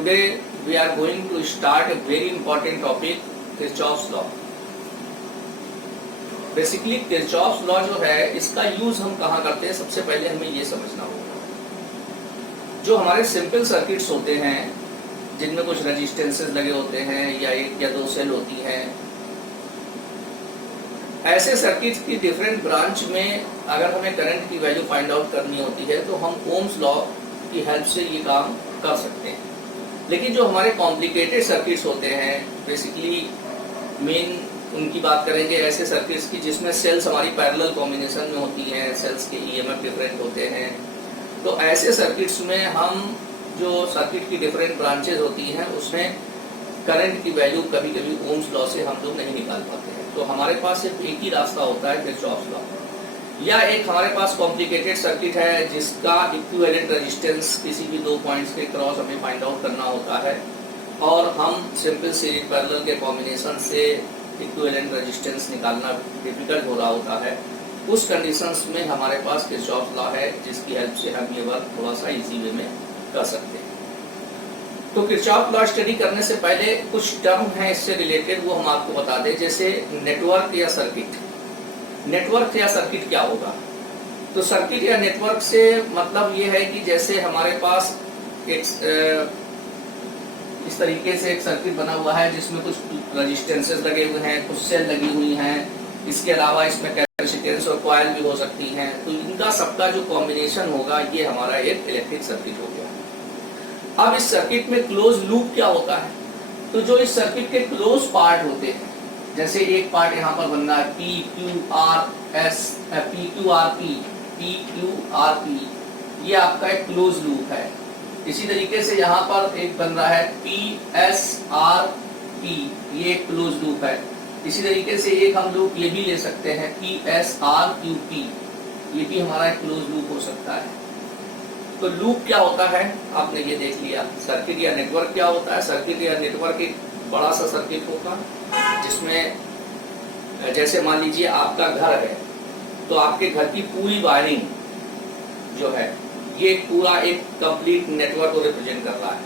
Today we are going to start a very important topic, Kirchhoff's law. Basically Kirchhoff's law जो है इसका use हम कहाँ करते हैं, सबसे पहले हमें ये समझना होगा। जो हमारे सिंपल सर्किट्स होते हैं जिनमें कुछ रेजिस्टेंसेस लगे होते हैं या एक या दो सेल होती हैं, ऐसे सर्किट्स की डिफरेंट ब्रांच में अगर हमें करंट की वैल्यू फाइंड आउट करनी होती है तो हम ओम्स लॉ की हेल्प से ये काम कर सकते हैं। लेकिन जो हमारे कॉम्प्लिकेटेड सर्किट्स होते हैं, बेसिकली मेन उनकी बात करेंगे ऐसे सर्किट्स की जिसमें सेल्स हमारी पैरेलल कॉम्बिनेशन में होती हैं, सेल्स के ईएमएफ डिफरेंट होते हैं। तो ऐसे सर्किट्स में हम जो सर्किट की डिफरेंट ब्रांचेज होती हैं उसमें करंट की वैल्यू कभी कभी ओम्स लॉ से हम लोग नहीं निकाल पाते हैं। तो हमारे पास सिर्फ एक ही रास्ता होता है किरचॉफ्स लॉ, या एक हमारे पास कॉम्प्लिकेटेड सर्किट है जिसका इक्विवेलेंट रेजिस्टेंस किसी भी दो पॉइंट्स के क्रॉस हमें फाइंड आउट करना होता है और हम सिंपल सीरीज पैरेलल के कॉम्बिनेशन से इक्विवेलेंट रेजिस्टेंस निकालना डिफिकल्ट हो रहा होता है। उस कंडीशंस में हमारे पास किरचॉफ्स लॉ है जिसकी हेल्प से हम ये वर्क थोड़ा सा इजी वे में कर सकते हैं। तो किरचॉफ्स लॉ स्टडी करने से पहले कुछ टर्म है इससे रिलेटेड, वो हम आपको बता दें। जैसे नेटवर्क या सर्किट। नेटवर्क या सर्किट क्या होगा? तो सर्किट या नेटवर्क से मतलब ये है कि जैसे हमारे पास एक इस तरीके से एक सर्किट बना हुआ है जिसमें कुछ रेजिस्टेंसेस लगे हुए हैं, कुछ सेल लगी हुई हैं, इसके अलावा इसमें कैपेसिटेंस और कॉइल भी हो सकती हैं। तो इनका सबका जो कॉम्बिनेशन होगा ये हमारा एक इलेक्ट्रिक सर्किट हो गया। अब इस सर्किट में क्लोज लूप क्या होता है? तो जो इस सर्किट के क्लोज पार्ट होते हैं, जैसे एक पार्ट यहाँ पर बनना है P Q R S, P Q R P, P Q R P, ये आपका एक क्लोज लूप है। इसी तरीके से यहाँ पर एक बन रहा है पी एस आर पी, ये एक क्लोज लूप है। इसी तरीके से एक हम लोग ये भी ले सकते हैं P S R Q P, ये भी हमारा एक क्लोज लूप हो सकता है। तो लूप क्या होता है आपने ये देख लिया। सर्किट या नेटवर्क क्या होता है? सर्किट या नेटवर्क एक बड़ा सा सर्किट होगा जिसमें जैसे मान लीजिए आपका घर है तो आपके घर की पूरी वायरिंग जो है ये पूरा एक कंप्लीट नेटवर्क को रिप्रेजेंट कर रहा है,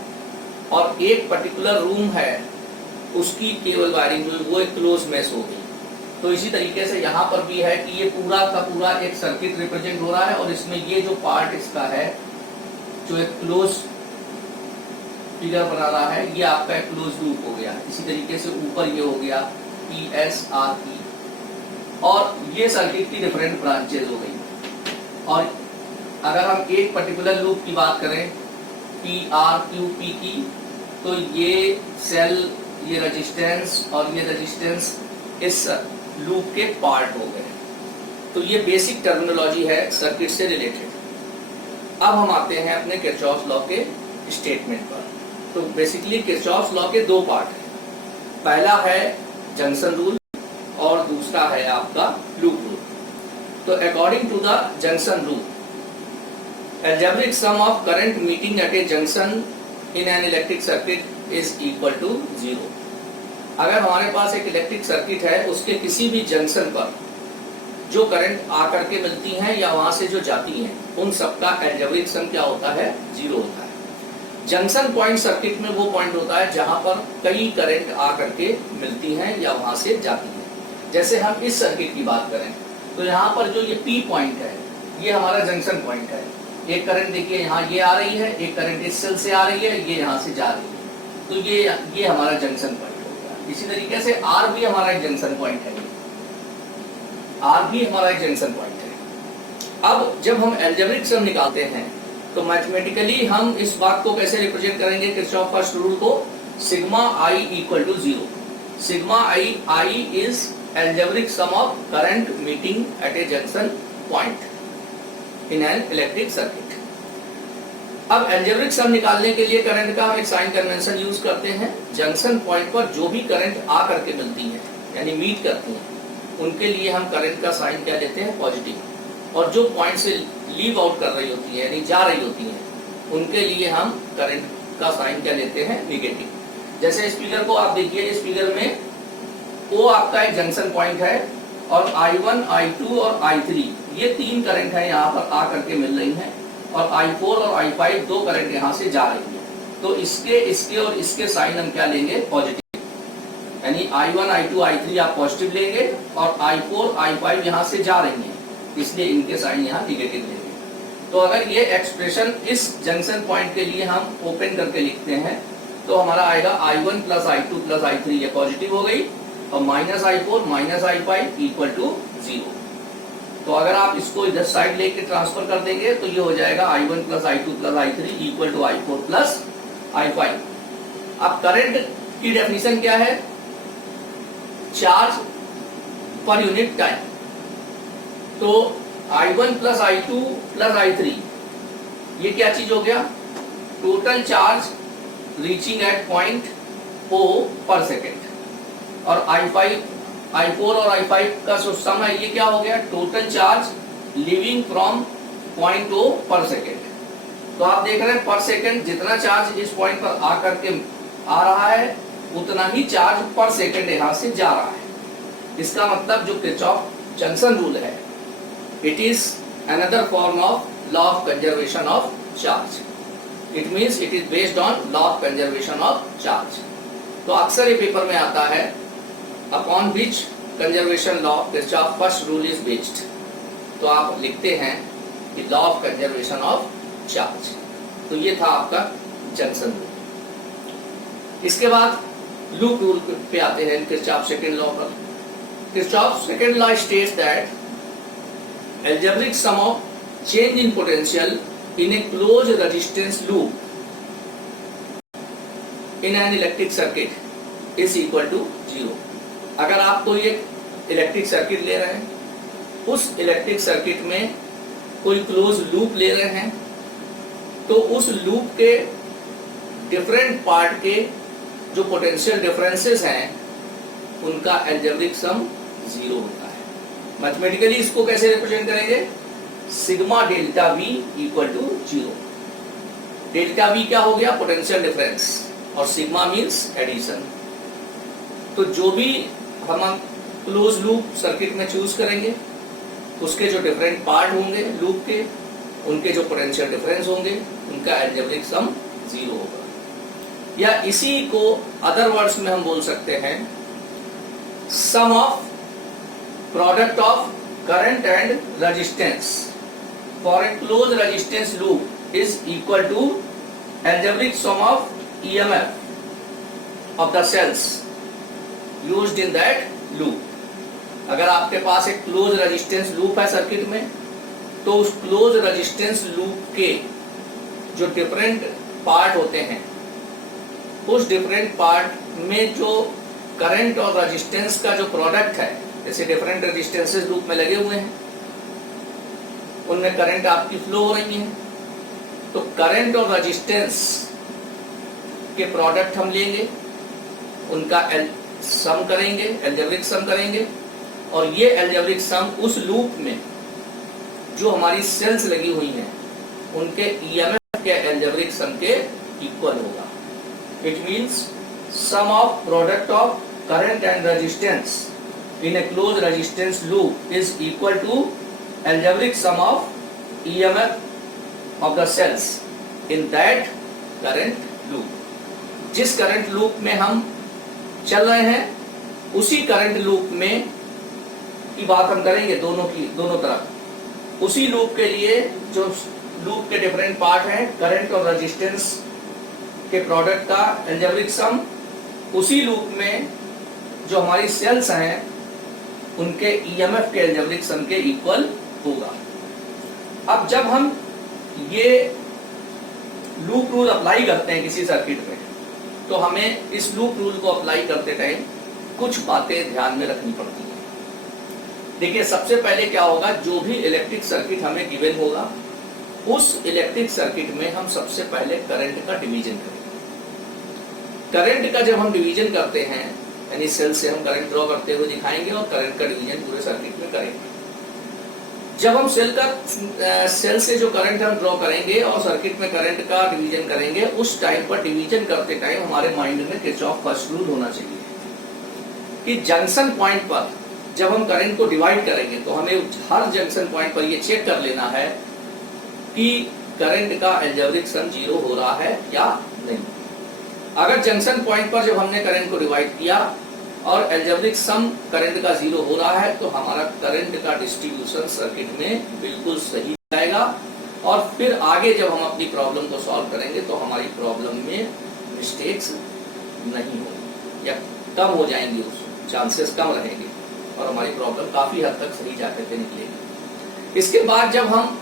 और एक पर्टिकुलर रूम है उसकी केवल वायरिंग वो एक क्लोज मेश होगी। तो इसी तरीके से यहाँ पर भी है कि ये पूरा का पूरा एक सर्किट रिप्रेजेंट हो रहा है और इसमें ये जो पार्ट इसका है जो एक क्लोज फिगर बना रहा है ये आपका एक क्लोज लूप हो गया। इसी तरीके से ऊपर ये हो गया पी एस आर पी, और ये सर्किट की डिफरेंट ब्रांचेज हो गई। और अगर हम एक पर्टिकुलर लूप की बात करें पी आर क्यू पी की, तो ये सेल, ये रेजिस्टेंस और ये रेजिस्टेंस इस लूप के पार्ट हो गए। तो ये बेसिक टर्मिनोलॉजी है सर्किट से रिलेटेड। अब हम आते हैं अपने किरचॉफ्स लॉ के स्टेटमेंट पर। तो बेसिकली किरचॉफ्स लॉ के दो पार्ट हैं, पहला है जंक्शन रूल और दूसरा है आपका लूप रूल। तो according to the junction rule, algebraic sum of current meeting at a junction in an electric circuit is equal to 0। अगर हमारे पास एक इलेक्ट्रिक सर्किट है उसके किसी भी जंक्शन पर जो करंट आकर के मिलती हैं या वहां से जो जाती हैं उन सबका एल्जेब्रिक सम क्या होता है? 0 होता है। जंक्शन पॉइंट सर्किट में वो पॉइंट होता है जहां पर कई करंट आकर के मिलती हैं या वहां से जाती हैं। जैसे हम इस सर्किट की बात करें तो यहाँ पर जो ये पी पॉइंट है ये हमारा जंक्शन पॉइंट है। एक करंट देखिए यहाँ ये आ रही है, एक करंट इस सेल से आ रही है, ये यहाँ से जा रही है। तो ये हमारा जंक्शन पॉइंट हो गया। इसी तरीके से आर भी हमारा एक जंक्शन पॉइंट है, आर भी हमारा एक जंक्शन पॉइंट है। अब जब हम एल्जेब्रिक सम निकालते हैं तो मैथमेटिकली हम इस बात को कैसे रिप्रेजेंट करेंगे किरचॉफ फर्स्ट रूल को? Sigma I equal to 0। Sigma I is algebraic sum of current meeting at a junction point in an electric circuit. अब एल्जेब्रिक सम निकालने के लिए करंट का हम एक साइन कन्वेंशन यूज करते हैं। जंक्शन पॉइंट पर जो भी करंट आ करके मिलती है यानी मीट करती हैं उनके लिए हम करंट का साइन क्या लेते हैं? पॉजिटिव, और जो पॉइंट से लीव आउट कर रही होती है यानी जा रही होती हैं उनके लिए हम करंट का साइन क्या लेते हैं? निगेटिव। जैसे इस फिगर को आप देखिए, इस फिगर में O आपका एक जंक्शन पॉइंट है और I1, I2 और I3 ये तीन करंट है यहाँ पर आ करके मिल रही हैं, और I4 और I5 दो करंट यहाँ से जा रही है। तो इसके इसके और इसके साइन हम क्या लेंगे? पॉजिटिव, यानी I1 I2 I3 आप पॉजिटिव लेंगे और I4 I5 यहाँ से जा रही हैं, इसलिए इनके साइन यहाँ निगेटिव लेंगे। तो अगर ये एक्सप्रेशन इस जंक्शन पॉइंट के लिए हम ओपन करके लिखते हैं तो हमारा आएगा I1 plus I2 plus I3, ये पॉजिटिव हो गई, और minus I4 minus I5 equal to 0। तो अगर आप इसको इधर साइड लेके ट्रांसफर कर देंगे तो ये हो जाएगा I1 plus I2 plus I3 equal to I4 plus I5। अब करंट की डेफिनेशन क्या है? Charge per unit time. तो I1 plus I2 plus I3 ये क्या चीज हो गया? Total charge reaching at point O पर सेकेंड, और I4 और I5 का जो सम है ये क्या हो गया? Total charge living from point O पर सेकेंड। तो आप देख रहे हैं पर सेकेंड जितना चार्ज इस पॉइंट पर आकर के आ रहा है उतना ही चार्ज पर सेकेंड यहाँ से जा रहा है। इसका मतलब जो किरचॉफ जंक्शन रूल है, it is another form of law of conservation of charge. It means it is based on law of conservation of charge. तो अक्सर ये पेपर में आता है upon which conservation law Kirchhoff first rule is based. तो आप लिखते हैं कि law of conservation of charge. तो ये था आपका जंक्शन रूल। इसके बाद लूप रूल पे आते हैं, किरचॉफ सेकंड लॉ पर। Kirchhoff second law states that algebraic sum of change in potential in a closed resistance loop in an electric circuit is equal to 0। अगर आप कोई एक इलेक्ट्रिक सर्किट ले रहे हैं, उस इलेक्ट्रिक सर्किट में कोई क्लोज लूप ले रहे हैं, तो उस लूप के डिफरेंट पार्ट के जो पोटेंशियल डिफरेंसेस हैं उनका एल्जेब्रिक सम 0 होता है। मैथमेटिकली इसको कैसे रिप्रेजेंट करेंगे? Sigma delta V equal to 0। Delta V क्या हो गया? पोटेंशियल डिफरेंस, और सिग्मा मीन्स एडिशन। तो जो भी हम क्लोज लूप सर्किट में चूज करेंगे उसके जो डिफरेंट पार्ट होंगे लूप के, उनके जो पोटेंशियल डिफरेंस होंगे उनका एल्जेब्रिक सम 0 होगा। या इसी को अदर वर्ड्स में हम बोल सकते हैं sum of product of current and resistance for a closed resistance loop is equal to algebraic sum of EMF of the cells used in that loop। अगर आपके पास एक क्लोज रेजिस्टेंस लूप है circuit में, तो उस क्लोज रेजिस्टेंस लूप के जो different part होते हैं, उस डिफरेंट पार्ट में जो करंट और रेजिस्टेंस का जो प्रोडक्ट है, जैसे डिफरेंट रेजिस्टेंसेस लूप में लगे हुए हैं, उनमें करंट आपकी फ्लो हो रही है, तो करंट और रेजिस्टेंस के प्रोडक्ट हम लेंगे, उनका सम करेंगे, एल्जेब्रिक सम करेंगे, और ये एल्जेब्रिक सम उस लूप में जो हमारी सेल्स लगी हुई हैं उनके ईएमएफ के एल्जेब्रिक सम के इक्वल होगा। It means sum of product of current and resistance in a close resistance loop is equal to algebraic sum of EMF of the cells in that current loop। जिस current loop में हम चल रहे हैं उसी current loop में की बात हम करेंगे, दोनों तरफ। उसी लूप के लिए जो लूप के डिफरेंट पार्ट हैं, करंट और रेजिस्टेंस के प्रोडक्ट का एल्जेब्रिक सम, उसी लूप में जो हमारी सेल्स हैं उनके ईएमएफ के एल्जेब्रिक सम के इक्वल होगा। अब जब हम ये लूप रूल अप्लाई करते हैं किसी सर्किट में, तो हमें इस लूप रूल को अप्लाई करते टाइम कुछ बातें ध्यान में रखनी पड़ती हैं। देखिए, सबसे पहले क्या होगा, जो भी इलेक्ट्रिक सर्किट हमें गिवन होगा उस इलेक्ट्रिक सर्किट में हम सबसे पहले करंट का डिवीजन करेंगे। करंट का जब हम डिवीजन करते हैं, यानी सेल से हम करंट ड्रॉ करते हुए दिखाएंगे और करंट का डिवीजन पूरे सर्किट में करेंगे। जब हम सेल से जो करंट हम ड्रॉ करेंगे और सर्किट में करंट का डिवीजन करेंगे, उस टाइम पर डिवीजन करते टाइम हमारे माइंड में किरचॉफ फर्स्ट रूल होना चाहिए कि जंक्शन पॉइंट पर जब हम करंट को डिवाइड करेंगे तो हमें हर जंक्शन पॉइंट पर ये चेक कर लेना है कि करंट का एल्जेब्रिक सम 0 हो रहा है या नहीं। अगर जंक्शन पॉइंट पर जब हमने करंट को डिवाइड किया और एल्जेब्रिक सम करंट का 0 हो रहा है तो हमारा करंट का डिस्ट्रीब्यूशन सर्किट में बिल्कुल सही जाएगा और फिर आगे जब हम अपनी प्रॉब्लम को सॉल्व करेंगे तो हमारी प्रॉब्लम में मिस्टेक्स नहीं होंगी या कम हो जाएंगी, उस चांसेस कम रहेंगे और हमारी प्रॉब्लम काफी हद तक सही जाकर के निकलेगी। इसके बाद जब हम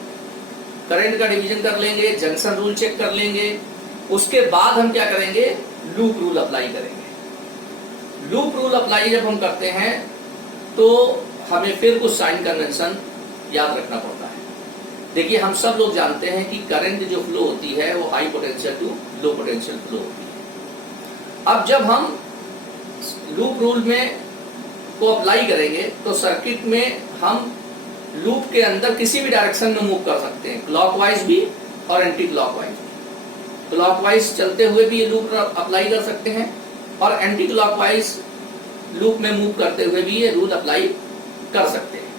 करंट का डिवीजन कर लेंगे, जंक्शन रूल चेक कर लेंगे, उसके बाद हम क्या करेंगे, लूप रूल अप्लाई करेंगे। लूप रूल अप्लाई जब हम करते हैं तो हमें फिर कुछ साइन कन्वेंशन याद रखना पड़ता है। देखिए हम सब लोग जानते हैं कि करंट जो फ्लो होती है वो high potential to low potential flow होती है। अब जब हम लूप रूल में को अप्लाई करेंगे तो सर्किट में हम लूप के अंदर किसी भी डायरेक्शन में मूव कर सकते हैं, क्लॉकवाइज भी और एंटी क्लॉकवाइज भी। क्लॉकवाइज चलते हुए भी ये लूप अप्लाई कर सकते हैं और एंटी क्लॉकवाइज लूप में मूव करते हुए भी ये रूल अप्लाई कर सकते हैं।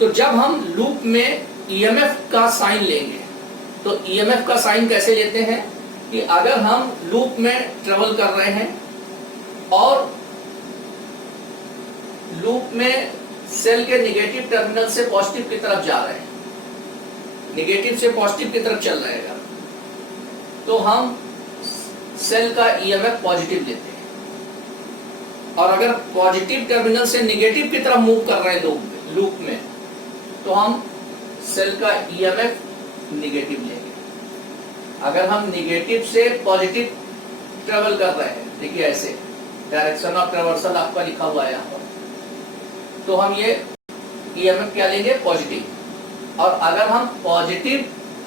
तो जब हम लूप में ईएमएफ का साइन लेंगे तो ईएमएफ का साइन कैसे लेते हैं कि अगर हम लूप में ट्रेवल कर रहे हैं और लूप में सेल के निगेटिव टर्मिनल से पॉजिटिव की तरफ जा रहे हैं, निगेटिव से पॉजिटिव की तरफ चल रहेगा, तो हम सेल का ईएमएफ पॉजिटिव लेते हैं। और अगर पॉजिटिव टर्मिनल से निगेटिव की तरफ मूव कर रहे हैं लूप में तो हम सेल का ईएमएफ निगेटिव लेंगे। अगर हम निगेटिव से पॉजिटिव ट्रेवल कर रहे हैं, देखिए ऐसे डायरेक्शन ऑफ ट्रेवर्सल आपका लिखा हुआ है यहाँ पर, तो हम ये ईएमएफ क्या लेंगे, पॉजिटिव। और अगर हम पॉजिटिव,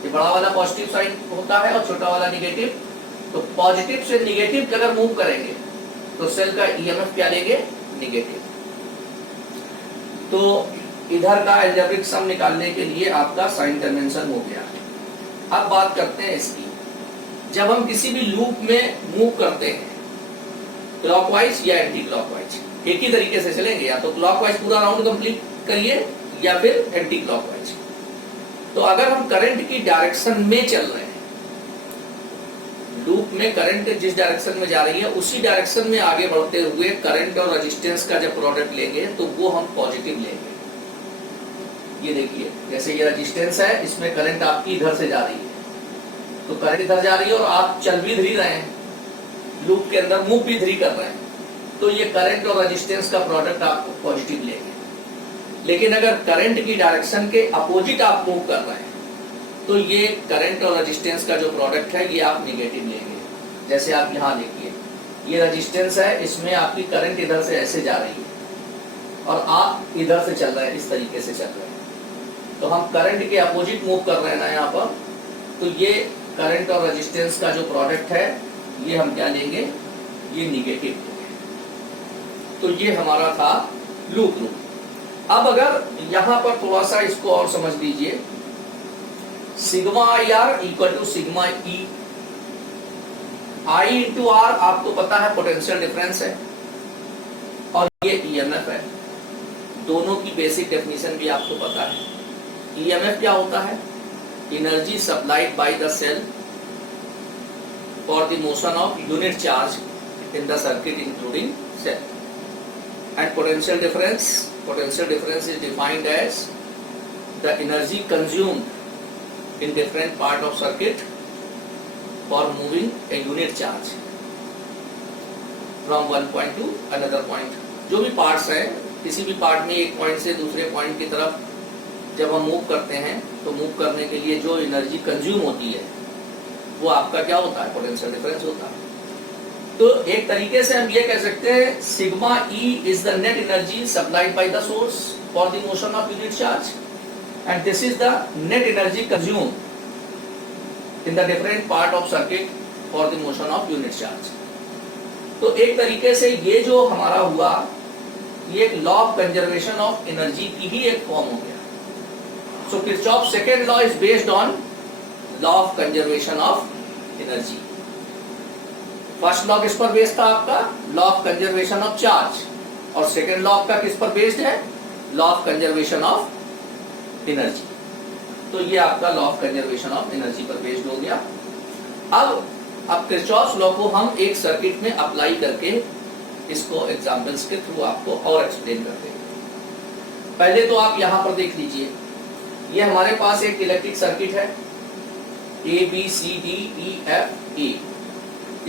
ये बड़ा वाला पॉजिटिव साइन होता है और छोटा वाला निगेटिव, तो पॉजिटिव से निगेटिव अगर मूव करेंगे तो सेल का ईएमएफ क्या लेंगे, निगेटिव। तो इधर का अलजेब्रिक सम निकालने के लिए आपका साइन कन्वेंशन हो गया। अब बात करते हैं इसकी, जब हम किसी भी लूप में मूव करते हैं क्लॉकवाइज या एंटी क्लॉकवाइज, एक ही तरीके से चलेंगे, या तो क्लॉकवाइज पूरा राउंड कंप्लीट करिए या फिर एंटी क्लॉकवाइज। तो अगर हम करंट की डायरेक्शन में चल रहे हैं, लूप में करंट जिस डायरेक्शन में जा रही है उसी डायरेक्शन में आगे बढ़ते हुए करंट और रेजिस्टेंस का जब प्रोडक्ट लेंगे तो वो हम पॉजिटिव लेंगे। ये देखिए जैसे ये रेजिस्टेंस है, इसमें करंट आपकी इधर से जा रही है, तो करंट इधर जा रही है और आप चल भी इधर ही रहे हैं, लूप के अंदर मूव भी इधर ही कर रहे हैं, तो ये करंट और रेजिस्टेंस का प्रोडक्ट आप पॉजिटिव लेंगे। लेकिन अगर करंट की डायरेक्शन के अपोजिट आप मूव कर रहे हैं तो ये करंट और रेजिस्टेंस का जो प्रोडक्ट है ये आप नेगेटिव लेंगे। जैसे आप यहाँ देखिए, ये रेजिस्टेंस है, इसमें आपकी करंट इधर से ऐसे जा रही है और आप इधर से चल रहे हैं, इस तरीके से चल रहे हैं, तो हम करंट के अपोजिट मूव कर रहे हैं ना यहाँ पर, तो ये करंट और रेजिस्टेंस का जो प्रोडक्ट है ये हम क्या लेंगे, ये निगेटिव लेंगे। तो ये हमारा था लूप रूल। अब अगर यहाँ पर थोड़ा सा इसको और समझ लीजिए, sigma I R equal to sigma E, I into R आपको पता है पोटेंशियल डिफरेंस है और ये ईएमएफ है, दोनों की बेसिक डेफिनेशन भी आपको पता है। ईएमएफ क्या होता है, energy supplied by the cell for the motion of unit charge in the circuit including cell, and potential difference is defined as the energy consumed in different part of circuit for moving a unit charge from one point to another point। जो भी parts हैं, किसी भी part में एक point से दूसरे point की तरफ जब हम मूव करते हैं तो मूव करने के लिए जो एनर्जी कंज्यूम होती है वो आपका क्या होता है, पोटेंशियल डिफरेंस होता है। तो एक तरीके से हम ये कह सकते हैं sigma E is the net energy supplied by the source for the motion of unit charge and this is the net energy consumed in the different part of circuit for the motion of unit charge. तो एक तरीके से ये जो हमारा हुआ ये एक law of conservation of energy की ही एक फॉर्म हो गया। So Kirchhoff second law is based on law of conservation of energy. First law किस पर बेस्ड था आपका, law of conservation of charge, और सेकेंड लॉ आपका किस पर बेस्ड है, law of conservation of energy. तो ये आपका law of conservation of energy पर बेस्ड हो गया। अब अब किरचॉफ लॉ को हम एक सर्किट में अप्लाई करके इसको एग्जांपल्स के थ्रू आपको और एक्सप्लेन करते हैं। पहले तो आप यहाँ पर देख लीजिए, ये हमारे पास एक इलेक्ट्रिक सर्किट है A B C D E F A.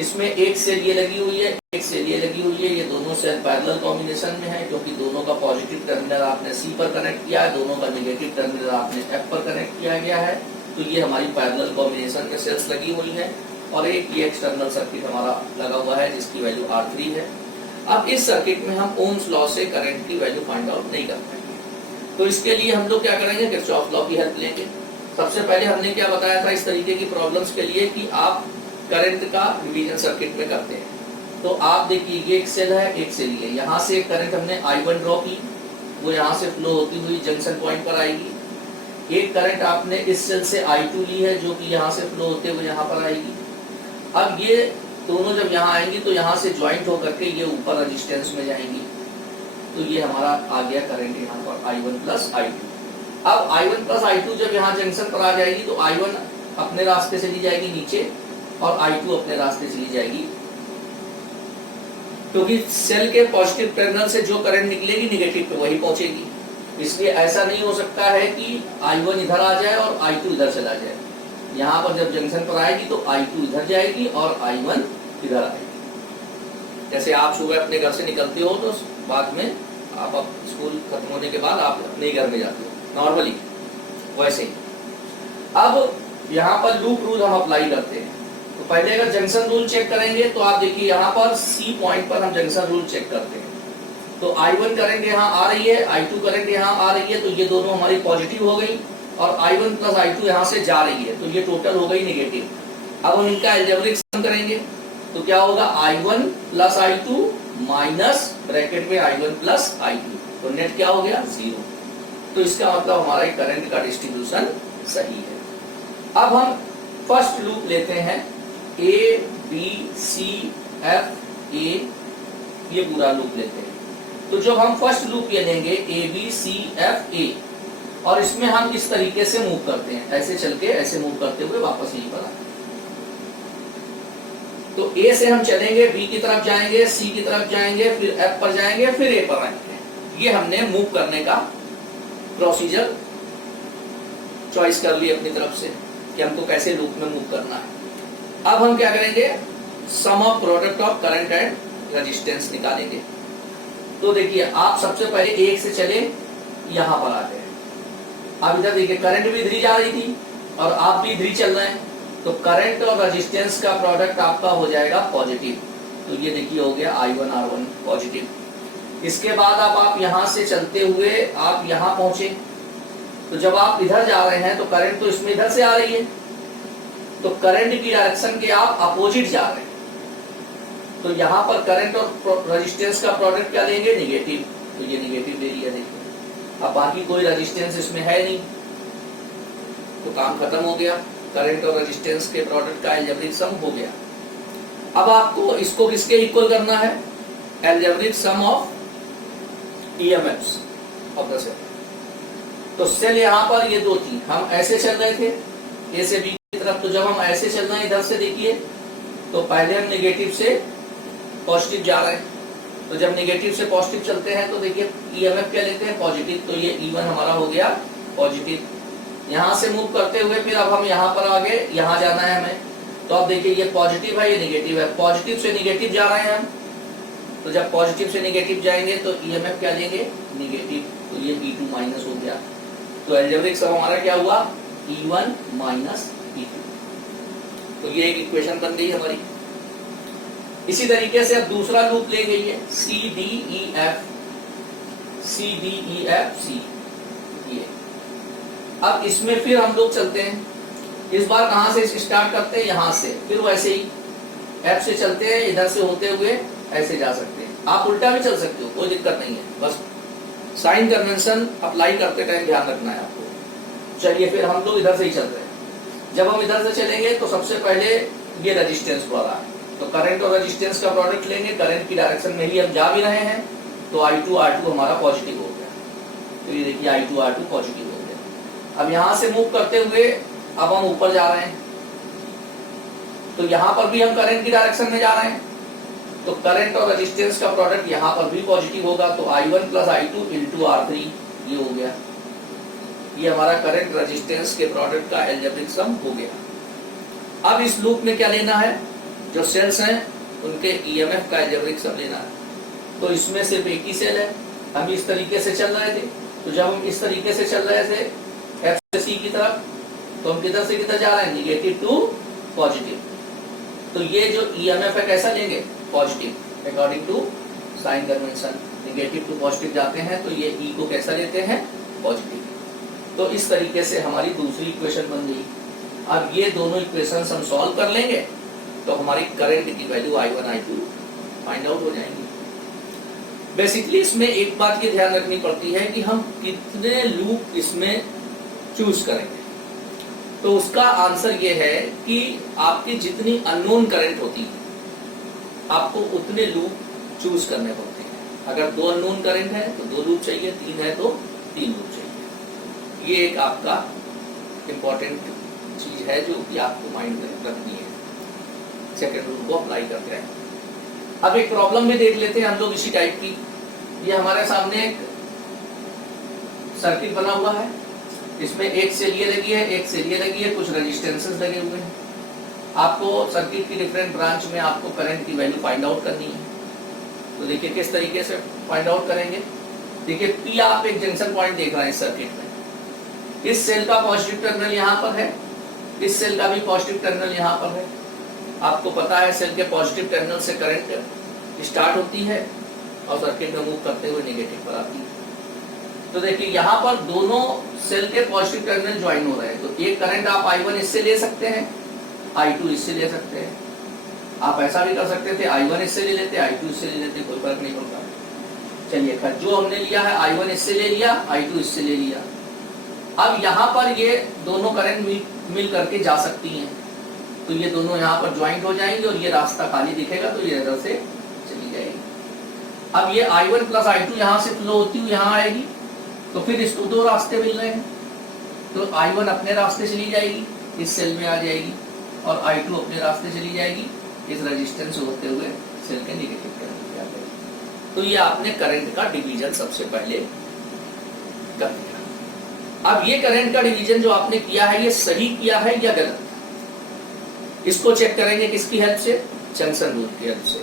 इसमें एक सेल ये लगी हुई है, एक सेल ये लगी हुई है। ये दोनों सेल पैरेलल कॉम्बिनेशन में है क्योंकि दोनों का पॉजिटिव टर्मिनल आपने सी पर कनेक्ट किया है, दोनों का नेगेटिव टर्मिनल आपने एफ पर कनेक्ट किया गया है। तो ये हमारी पैरेलल कॉम्बिनेशन में सेल्स लगी हुई है और एक ये एक्सटर्नल सर्किट हमारा लगा हुआ है जिसकी वैल्यू R3 है। अब इस सर्किट में हम ओम्स लॉ से करंट की वैल्यू फाइंड आउट नहीं कर पाएंगे, तो इसके लिए हम लोग क्या करेंगे, किरचॉफ लॉ की हेल्प लेंगे। सबसे पहले हमने क्या बताया था इस तरीके की प्रॉब्लम्स के लिए कि आप करंट का डिवीजन सर्किट में करते हैं। तो आप देखिए ये एक सेल है, एक सेल है, यहाँ से करंट हमने I1 ड्रॉ की, वो यहाँ से फ्लो होती हुई जंक्शन पॉइंट पर आएगी। एक करंट आपने इस सेल से I2 ली है जो कि यहाँ से फ्लो होते हुए यहाँ पर आएगी। अब ये दोनों जब यहाँ आएंगी तो यहाँ से ज्वाइंट होकर के ये ऊपर रेजिस्टेंस में जाएंगी। तो ये हमारा आ गया करंट यहाँ पर I1 प्लस I2। अब I1 प्लस I2 जब यहाँ जंक्शन पर आ जाएगी तो I1 अपने रास्ते से ली जाएगी नीचे और I2 अपने रास्ते से ली जाएगी, क्योंकि सेल के पॉजिटिव टर्मिनल से जो करंट निकलेगी निगेटिव पे वही पहुंचेगी। इसलिए ऐसा नहीं हो सकता है कि I1 इधर आ जाए और I2 इधर चला जाए। यहाँ पर जब जंक्शन पर आएगी तो I2 इधर जाएगी और I1 इधर आएगी। जैसे आप सुबह अपने घर से निकलते हो तो बाद में आप स्कूल खत्म होने के बाद आप अपने घर में जाते हो नॉर्मली, वैसे ही अब यहाँ पर लूप रूल हम अप्लाई करते हैं। तो पहले अगर जंक्शन रूल चेक करेंगे तो आप देखिए यहाँ पर सी पॉइंट पर हम जंक्शन रूल चेक करते हैं। तो I1 करंट यहाँ आ रही है, I2 करंट यहाँ आ रही है, तो ये दोनों हमारी पॉजिटिव हो गई और I1 प्लस I2 यहाँ से जा रही है, तो ये टोटल हो गई नेगेटिव। अब हम इनका अलजेब्रिक सम करेंगे तो क्या होगा, I1 plus I2 minus bracket में I1 प्लस I2, तो नेट क्या हो गया, 0। तो इसका मतलब हमारा करंट का डिस्ट्रीब्यूशन सही है। अब हम फर्स्ट लूप लेते हैं A B C F A, ये पूरा लूप लेते हैं। तो जब हम फर्स्ट लूप ये लेंगे A B C F A और इसमें हम इस तरीके से मूव करते हैं, ऐसे चल के ऐसे मूव करते हुए वापस यहीं पर आते हैं। तो A से हम चलेंगे, B की तरफ जाएंगे, C की तरफ जाएंगे, फिर F पर जाएंगे, फिर A पर आएंगे। ये हमने मूव करने का प्रोसीजर चॉइस कर ली अपनी तरफ से कि हमको कैसे लूप में मूव करना है। अब हम क्या करेंगे, sum of product of current and resistance निकालेंगे। तो देखिए आप सबसे पहले एक से चले, यहाँ पर आते हैं। अब इधर देखिए करंट भी इधर जा रही थी और आप भी इधर चल रहे हैं, तो करंट और रेजिस्टेंस का प्रोडक्ट आपका हो जाएगा पॉजिटिव। तो ये देखिए हो गया I1 R1 पॉजिटिव। इसके बाद आप यहाँ से चलते हुए आप यहाँ पहुंचे, तो जब आप इधर जा रहे हैं तो करंट तो इसमें इधर से आ रही है, तो करंट की डायरेक्शन के आप अपोजिट जा रहे हैं। तो यहाँ पर करंट और रेजिस्टेंस का प्रोडक्ट क्या लेंगे, नेगेटिव। तो ये नेगेटिव ले लिया देखिए। अब बाकी कोई रेजिस्टेंस इसमें है नहीं, तो काम खत्म हो गया। करंट और रेजिस्टेंस के प्रोडक्ट का अलजेब्रिक सम हो गया। अब आपको इसको किसके इक्वल करना है, algebraic sum of EMFs of the cell. तो सेल यहाँ पर ये दो थी, हम ऐसे चल रहे थे ए से बी की तरफ। तो जब हम ऐसे चल रहे हैं इधर से देखिए, तो पहले हम नेगेटिव से पॉजिटिव जा रहे हैं। तो जब नेगेटिव से पॉजिटिव चलते हैं तो देखिए ईएमएफ क्या लेते हैं, पॉजिटिव। तो ये E1 हमारा हो गया पॉजिटिव। यहाँ से मूव करते हुए फिर अब हम यहाँ पर आगे, यहाँ जाना है हमें। तो अब देखिए ये पॉजिटिव है, ये नेगेटिव है। पॉजिटिव से नेगेटिव जा रहे हैं हम, तो जब पॉजिटिव से नेगेटिव जाएंगे तो ईएमएफ क्या लेंगे, नेगेटिव। तो ये E2 माइनस हो गया। तो अलजेब्रिक सम हमारा क्या हुआ, E1 माइनस E2। तो ये एक इक्वेशन बन गई हमारी। इसी तरीके से अब दूसरा लूप ले गई है C D E F C। ये अब इसमें फिर हम लोग चलते हैं। इस बार कहां से स्टार्ट करते हैं, यहां से। फिर वैसे ही F से चलते हैं, इधर से होते हुए ऐसे जा सकते हैं। आप उल्टा भी चल सकते हो, कोई दिक्कत नहीं है, बस साइन कन्वेंशन अप्लाई करते टाइम ध्यान रखना है आपको। चलिए फिर हम लोग इधर से ही चल रहे हैं। जब हम इधर से चलेंगे तो सबसे पहले ये रेजिस्टेंस वाला है, तो करंट और रेजिस्टेंस का प्रोडक्ट लेंगे। करंट की डायरेक्शन में ही हम जा भी रहे हैं, तो I2 R2 हमारा पॉजिटिव हो गया। तो ये देखिए I2 R2 पॉजिटिव हो गया। अब यहाँ से मूव करते हुए अब हम ऊपर जा रहे हैं। तो यहाँ पर भी हम करंट की डायरेक्शन में जा रहे हैं, तो करंट और रेजिस्टेंस का प्रोडक्ट यहाँ पर भी पॉजिटिव होगा, तो I1 plus I2 into R3 ये हो गया। ये हमारा करंट रेजिस्टेंस के प्रोडक्ट का एल्जेब्रिक सम हो गया। अब इस लूप में क्या लेना है, जो सेल्स हैं उनके EMF का एल्जेब्रिक सम लेना है। तो इसमें सिर्फ एक ही सेल है, हम इस तरीके से चल रहे थे, तो जब हम इस तरीके से चल रहे थे F से C की तरफ, तो हम किधर से किधर जा रहे हैं, निगेटिव टू पॉजिटिव। तो ये जो EMF है कैसा लेंगे, positive, according to sign convention. Negative to positive जाते हैं तो ये E को कैसा लेते हैं, पॉजिटिव। तो इस तरीके से हमारी दूसरी इक्वेशन बन गई। अब ये दोनों इक्वेशंस हम सॉल्व कर लेंगे तो हमारी करंट की value I1 I2 find out हो जाएंगी। बेसिकली इसमें एक बात की ध्यान रखनी पड़ती है कि हम कितने लूप इसमें चूज करेंगे। तो उसका आंसर ये है कि आपकी जितनी अननोन करंट होती है आपको उतने लूप चूज करने पड़ते हैं। अगर 2 अननोन करंट है तो 2 लूप चाहिए, 3 है तो 3 लूप चाहिए। ये एक आपका इम्पोर्टेंट चीज है जो कि आपको माइंड में रखनी है। सेकेंड रूल को अप्लाई करते हैं। अब एक प्रॉब्लम भी देख लेते हैं हम लोग इसी टाइप की। ये हमारे सामने एक सर्किट बना हुआ है, इसमें एक सेल ये लगी है, एक सेल ये लगी है, कुछ रेजिस्टेंसेस लगे हुए हैं। आपको सर्किट की डिफरेंट ब्रांच में आपको करंट की वैल्यू फाइंड आउट करनी है। तो देखिए किस तरीके से फाइंड आउट करेंगे। देखिए P आप एक जंक्शन पॉइंट देख रहे हैं इस सर्किट में। इस सेल का पॉजिटिव टर्मिनल यहाँ पर है, इस सेल का भी पॉजिटिव टर्मिनल यहाँ पर है। आपको पता है सेल के पॉजिटिव टर्मिनल से करंट स्टार्ट होती है और सर्किट में मूव करते हुए नेगेटिव पर आती है। तो देखिए यहाँ पर दोनों सेल के पॉजिटिव टर्मिनल ज्वाइन हो रहे हैं। तो एक करंट आप I1 इससे ले सकते हैं, I2 इससे ले सकते हैं। आप ऐसा भी कर सकते थे, I1 इससे ले लेते, I2 इससे ले लेते, कोई फर्क नहीं पड़ता। चलिए खैर, जो हमने लिया है I1 इससे ले लिया, I2 इससे ले लिया। अब यहाँ पर ये दोनों करंट मिल करके जा सकती हैं, तो ये दोनों यहाँ पर ज्वाइंट हो जाएंगे और ये रास्ता खाली दिखेगा तो ये इधर से चली जाएगी। अब ये I1 प्लस I2 यहाँ से फ्लो होती हुई यहाँ आएगी, तो फिर इसको 2 रास्ते मिल रहे हैं। तो I1 अपने रास्ते चली जाएगी, इस सेल में आ जाएगी, और I2 अपने रास्ते चली जाएगी, इस रेजिस्टेंस होते हुए सेल के नेगेटिव करंट में आ जाएगी। तो ये आपने करंट का डिवीजन सबसे पहले कर दिया। अब ये करंट का डिवीजन जो आपने किया है ये सही किया है या गलत, इसको चेक करेंगे किसकी हेल्प से, जंक्शन रूल की हेल्प से।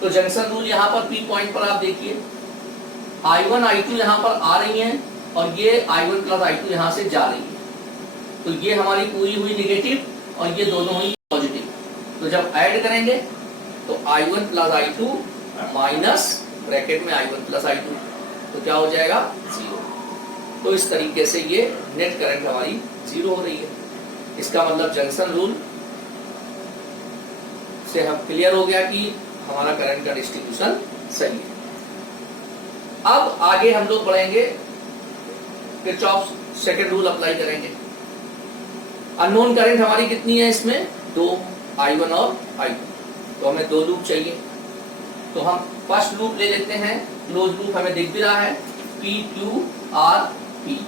तो जंक्शन रूल यहाँ पर P पॉइंट पर आप देखिए I1 I2 यहाँ पर आ रही हैं और ये I1 प्लस I2 यहाँ से जा रही है। तो ये हमारी पूरी हुई निगेटिव और ये दोनों हुई पॉजिटिव। तो जब ऐड करेंगे तो I1 plus I2 minus bracket में I1 प्लस I2, तो क्या हो जाएगा, 0। तो इस तरीके से ये नेट करंट हमारी 0 हो रही है। इसका मतलब जंक्शन रूल से हम क्लियर हो गया कि हमारा करंट का डिस्ट्रीब्यूशन सही है। अब आगे हम लोग बढ़ेंगे, किरचॉफ सेकंड रूल अप्लाई करेंगे। अननोन करंट हमारी कितनी है इसमें, 2, I1 और I2। तो हमें 2 लूप चाहिए। तो हम फर्स्ट लूप ले लेते हैं, क्लोज लूप हमें दिख भी रहा है, PQRP।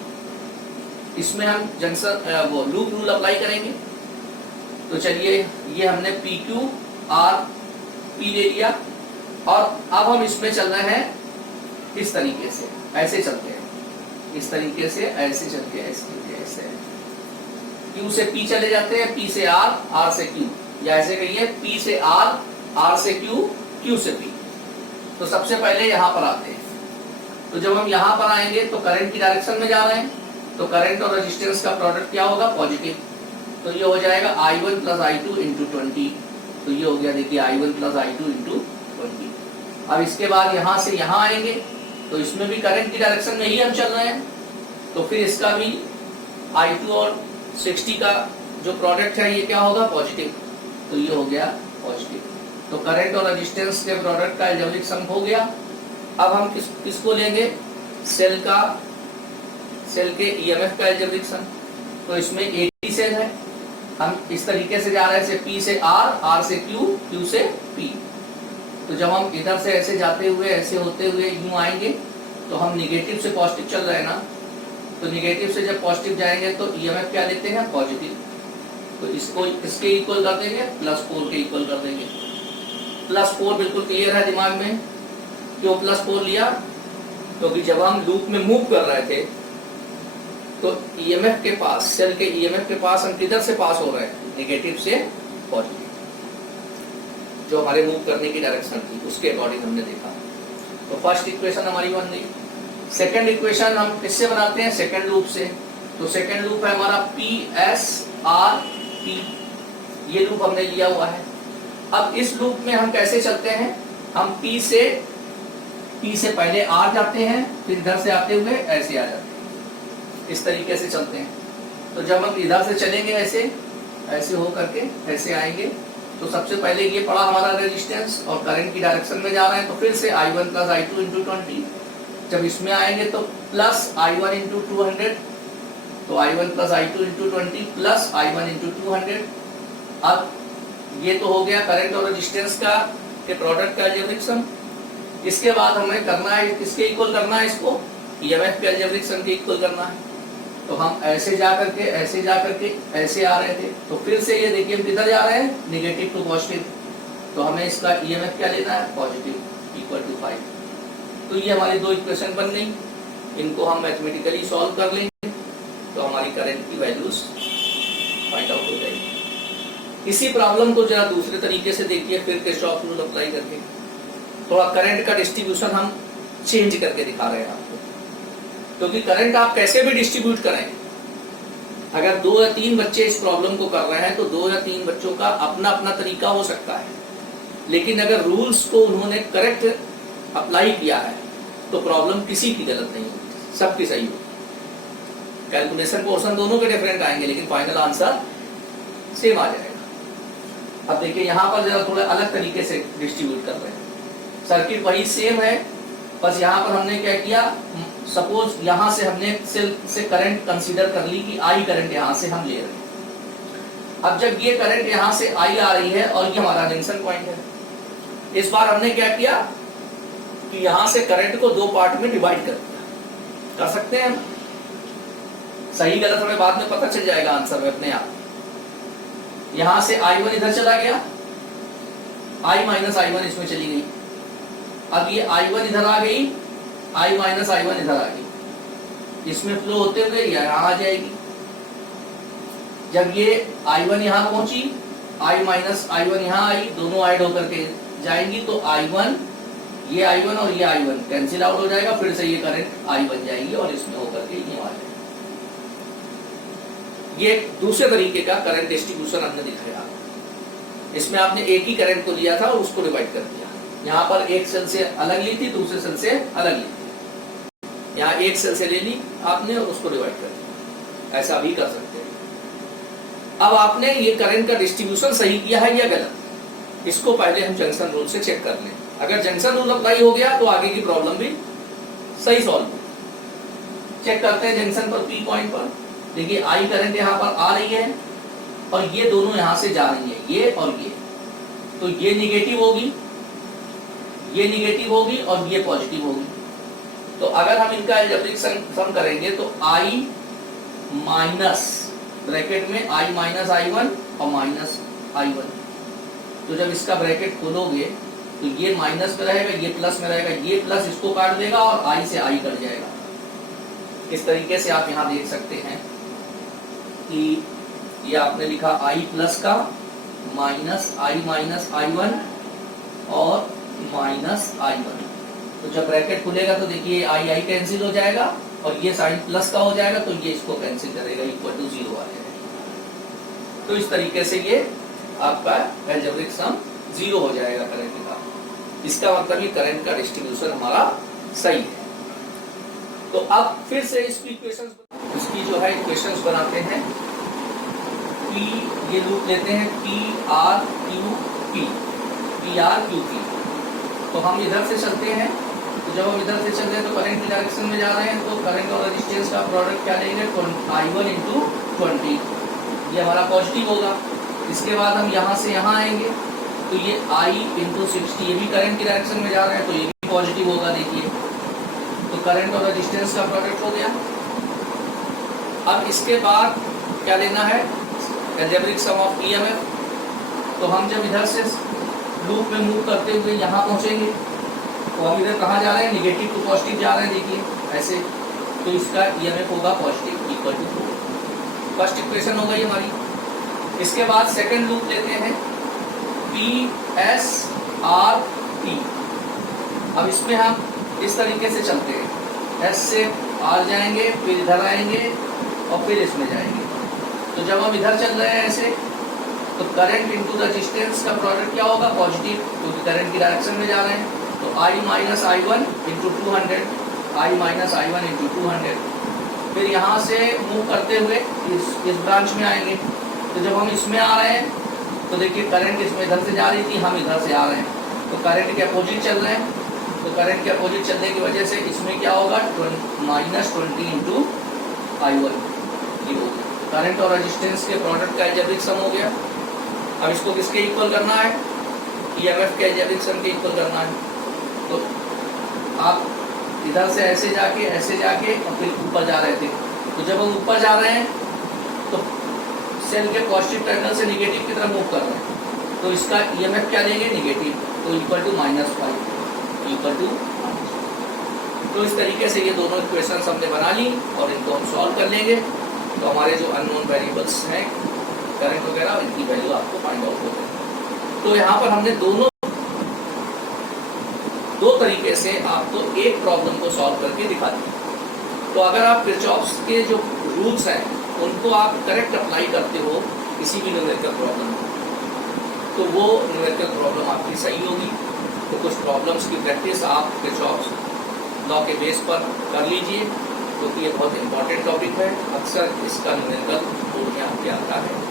इसमें हम जंक्शन वो लूप रूल अप्लाई करेंगे। तो चलिए ये हमने PQRP ले लिया और अब हम इसमें चल रहे हैं इस तरीके से, ऐसे चलते हैं, इस तरीके से ऐसे चलते हैं, ऐसे Q से P चले जाते हैं, P से R, R से Q, या ऐसे कहिए P से R, R से Q, Q से P। तो सबसे पहले यहाँ पर आते हैं। तो जब हम यहाँ पर आएंगे तो करंट की डायरेक्शन में जा रहे हैं, तो करंट और रेजिस्टेंस का प्रोडक्ट क्या होगा, पॉजिटिव। तो ये हो जाएगा I1 प्लस I2 इंटू 20। तो ये हो गया देखिए I1 प्लस I2 इंटू 20। अब इसके बाद यहाँ से यहाँ आएंगे तो इसमें भी करंट की डायरेक्शन में ही हम चल रहे हैं, तो फिर इसका भी I2 और 60 का जो प्रोडक्ट है ये क्या होगा, पॉजिटिव। तो ये हो गया पॉजिटिव। तो करंट और रेजिस्टेंस के प्रोडक्ट का एल्जेब्रिक सम हो गया। अब हम किसको लेंगे, सेल के EMF का एल्जेब्रिक सम। तो इसमें एक ही सेल है, हम इस तरीके से जा रहे हैं, P से R, R से Q, Q से P। तो जब हम इधर से ऐसे जाते हुए ऐसे होते हुए यूं आएंगे तो हम निगेटिव से पॉजिटिव चल रहे हैं ना, तो निगेटिव से जब पॉजिटिव जाएंगे तो EMF क्या लेते हैं, पॉजिटिव। तो इसको किसके इक्वल कर देंगे, +4 के इक्वल कर देंगे। +4 बिल्कुल क्लियर है दिमाग में, क्यों +4 लिया, क्योंकि जब हम लूप में मूव कर रहे थे तो ईएमएफ के पास, सेल के ईएमएफ के पास हम किधर से पास हो रहे हैं, नेगेटिव से पॉजिटिव, जो हमारे मूव करने की डायरेक्शन थी उसके अकॉर्डिंग हमने देखा। तो फर्स्ट इक्वेशन हमारी बन गई। सेकंड इक्वेशन हम किससे बनाते हैं, सेकंड लूप से। तो सेकंड लूप है हमारा PSRP, ये लूप हमने लिया हुआ है। अब इस लूप में हम कैसे चलते हैं, हम P से पहले R जाते हैं, फिर इधर से आते हुए ऐसे आ जाते हैं, इस तरीके से चलते हैं। तो जब हम इधर से चलेंगे ऐसे हो करके ऐसे आएंगे, तो सबसे पहले ये पड़ा हमारा रेजिस्टेंस और करंट की डायरेक्शन में जा रहे हैं, तो फिर से I1 + I2 × 20। जब इसमें आएंगे तो +I1 × 200, तो I1 + I2 × 20 +I1 × 200। अब ये तो हो गया करंट और रेजिस्टेंस का के प्रोडक्ट का अलजेब्रिक सम। इसके बाद हमें करना है, किसके इक्वल करना है इसको, ईएमएफ के अलजेब्रिक सम के इक्वल करना है। तो हम ऐसे जा करके ऐसे आ रहे थे, तो फिर से ये देखिए हम किधर जा रहे हैं, नेगेटिव टू पॉजिटिव। तो हमें इसका ईएमएफ क्या लेना है, पॉजिटिव, = 5। तो ये हमारी दो इक्वेशन बन गई, इनको हम मैथमेटिकली सॉल्व कर लेंगे तो हमारी करंट की वैल्यूज फाइंड आउट हो जाएगी। इसी प्रॉब्लम को जरा दूसरे तरीके से देखिए, फिर किरचॉफ रूल अप्लाई करके थोड़ा करंट का डिस्ट्रीब्यूशन हम चेंज करके दिखा रहे हैं आपको। क्योंकि करंट आप कैसे भी डिस्ट्रीब्यूट करें, अगर 2 या 3 बच्चे इस प्रॉब्लम को कर रहे हैं तो 2 या 3 बच्चों का अपना अपना तरीका हो सकता है, लेकिन अगर रूल्स को उन्होंने करेक्ट अप्लाई किया है तो प्रॉब्लम किसी की गलत नहीं होगी, सबकी सही होगी। कैलकुलेशन पोर्शन दोनों के डिफरेंट आएंगे, लेकिन फाइनल आंसर सेम आ जाएगा। अब देखिए यहाँ पर जरा थोड़ा अलग तरीके से डिस्ट्रीब्यूट कर रहे हैं, सर्किट वही सेम है, बस यहाँ पर हमने क्या किया, सपोज यहाँ से हमने सेल से करंट कंसीडर कर ली कि I करंट यहाँ से हम ले रहे हैं। अब जब ये करंट यहाँ से I आ रही है और ये हमारा जंक्शन पॉइंट है, इस बार हमने क्या किया कि यहाँ से करंट को 2 पार्ट में डिवाइड कर दिया। कर सकते हैं हम, सही गलत हमें बाद में पता चल जाएगा आंसर में अपने आप। यहाँ से I1 इधर चला गया, I - I1 इसमें चली गई। अब ये I1 इधर आ गई, I - I1 इधर आ गई, इसमें फ्लो होते हुए यहाँ आ जाएगी। जब ये I1 यहाँ पहुंची, I - I1 यहाँ आई, दोनों ऐड होकर के जाएंगी, तो I1, ये I1 और ये I1 कैंसिल आउट हो जाएगा, फिर से ये करंट I बन जाएगी और इसमें होकर के ये आ जाएगी। ये दूसरे तरीके का करंट डिस्ट्रीब्यूशन हमने दिखाया। इसमें आपने एक ही करंट को लिया था और उसको डिवाइड कर दिया। यहाँ पर एक सेल से अलग ली थी, दूसरे सेल से अलग ली थी। यहाँ एक सेल से ले ली आपने और उसको डिवाइड कर दिया, ऐसा भी कर सकते हैं। अब आपने ये करंट का डिस्ट्रीब्यूशन सही किया है या गलत, इसको पहले हम जंक्शन रूल से चेक कर लें। अगर जंक्शन रूल अप्लाई हो गया तो आगे की प्रॉब्लम भी सही सॉल्व हो। चेक करते हैं जंक्शन पर P पॉइंट पर। देखिए I करंट यहाँ पर आ रही है और ये दोनों यहाँ से जा रही है, ये और ये, तो ये निगेटिव होगी, ये निगेटिव होगी और ये पॉजिटिव होगी। तो अगर हम इनका अलजेब्रिक सम करेंगे तो I माइनस ब्रैकेट में I - I1 और माइनस I1, तो जब इसका ब्रैकेट खोलोगे तो ये माइनस में रहेगा, ये प्लस में रहेगा, ये प्लस इसको काट देगा और I से I कट जाएगा। इस तरीके से आप यहाँ देख सकते हैं कि ये आपने लिखा I प्लस का माइनस I - I1 और माइनस I1, तो जब ब्रैकेट खुलेगा तो देखिए I कैंसिल हो जाएगा और ये साइन प्लस का हो जाएगा, तो ये इसको कैंसिल करेगा, = 0 आ जाएगा। तो इस तरीके से ये आपका अलजेब्रिक सम 0 हो जाएगा करंट का। इसका मतलब ये करंट का डिस्ट्रीब्यूशन हमारा सही है। तो अब फिर से इसकी इक्वेशंस, इसकी जो है इक्वेशंस बनाते हैं। P, ये लूप लेते हैं PRQP, PRQP। तो हम इधर से चलते हैं, तो जब हम इधर से चल रहे हैं तो करंट की डायरेक्शन में जा रहे हैं, तो करंट और रेजिस्टेंस का प्रोडक्ट क्या लेंगे, I1 × 20, ये हमारा पॉजिटिव होगा। इसके बाद हम यहाँ से यहाँ आएंगे तो ये I × 60, ये भी करंट की डायरेक्शन में जा रहे हैं, तो ये भी पॉजिटिव होगा। देखिए तो करंट और रेजिस्टेंस का प्रोडक्ट हो गया। अब इसके बाद क्या लेना है, अलजेब्रिक सम ऑफ ईएमएफ। तो हम जब इधर से लूप में मूव करते हुए यहाँ पहुँचेंगे तो हम इधर कहाँ जा रहे हैं, निगेटिव टू पॉजिटिव जा रहे हैं, देखिए ऐसे। तो इसका ईएमएफ होगा positive equal to 4। First equation हो गई हमारी। इसके बाद सेकंड लूप लेते हैं पी एस आर टी। अब इसमें हम इस तरीके से चलते हैं, एस से आर जाएंगे, फिर इधर आएंगे और फिर इसमें जाएंगे। तो जब हम इधर चल रहे हैं ऐसे, तो करंट इंटू रेजिस्टेंस का प्रोडक्ट क्या होगा, पॉजिटिव, क्योंकि करंट की डायरेक्शन में जा रहे हैं। तो I minus I one into 200, I minus I one into 200। फिर यहाँ से मूव करते हुए इस ब्रांच में आएंगे। तो जब हम इसमें आ रहे हैं तो देखिए करंट इसमें इधर से जा रही थी, हम इधर से आ रहे हैं, तो करंट के अपोजिट चल रहे हैं। तो करंट के अपोजिट चलने की वजह से इसमें क्या होगा, -20 इंटू आई वन, ये हो गया। करंट और रेजिस्टेंस के प्रोडक्ट का अलजेब्रिक सम हो गया। अब इसको किसके इक्वल करना है, ईएमएफ के अलजेब्रिक सम के इक्वल करना है। तो आप इधर से ऐसे जाके और फिर ऊपर जा रहे थे। तो जब हम ऊपर जा रहे हैं तो सेल के पॉजिटिव टर्मिनल से निगेटिव की तरफ मूव कर रहे हैं। तो इसका ईएमएफ क्या लेंगे, निगेटिव, तो इक्वल टू -5 इक्वल टू। तो इस तरीके से ये दोनों इक्वेशंस हमने बना ली और इनको हम सॉल्व कर लेंगे। तो हमारे जो अननोन वेरिएबल्स हैं, करंट वगैरह, इनकी वैल्यू आपको फाइंड आउट हो जाएगी। तो यहाँ पर हमने दो तरीके से आपको एक प्रॉब्लम को सॉल्व करके दिखा दिया। तो अगर आप किरचॉफ्स के जो रूल्स हैं उनको आप करेक्ट अप्लाई करते हो किसी भी न्यूमेरिकल प्रॉब्लम में, तो वो न्यूमेरिकल प्रॉब्लम आपकी सही होगी। तो कुछ प्रॉब्लम्स की प्रैक्टिस आप किरचॉफ्स लॉ के बेस पर कर लीजिए, क्योंकि ये बहुत इंपॉर्टेंट टॉपिक है। अक्सर इसका न्यूमेरिकल बोर्ड में आपके आता है।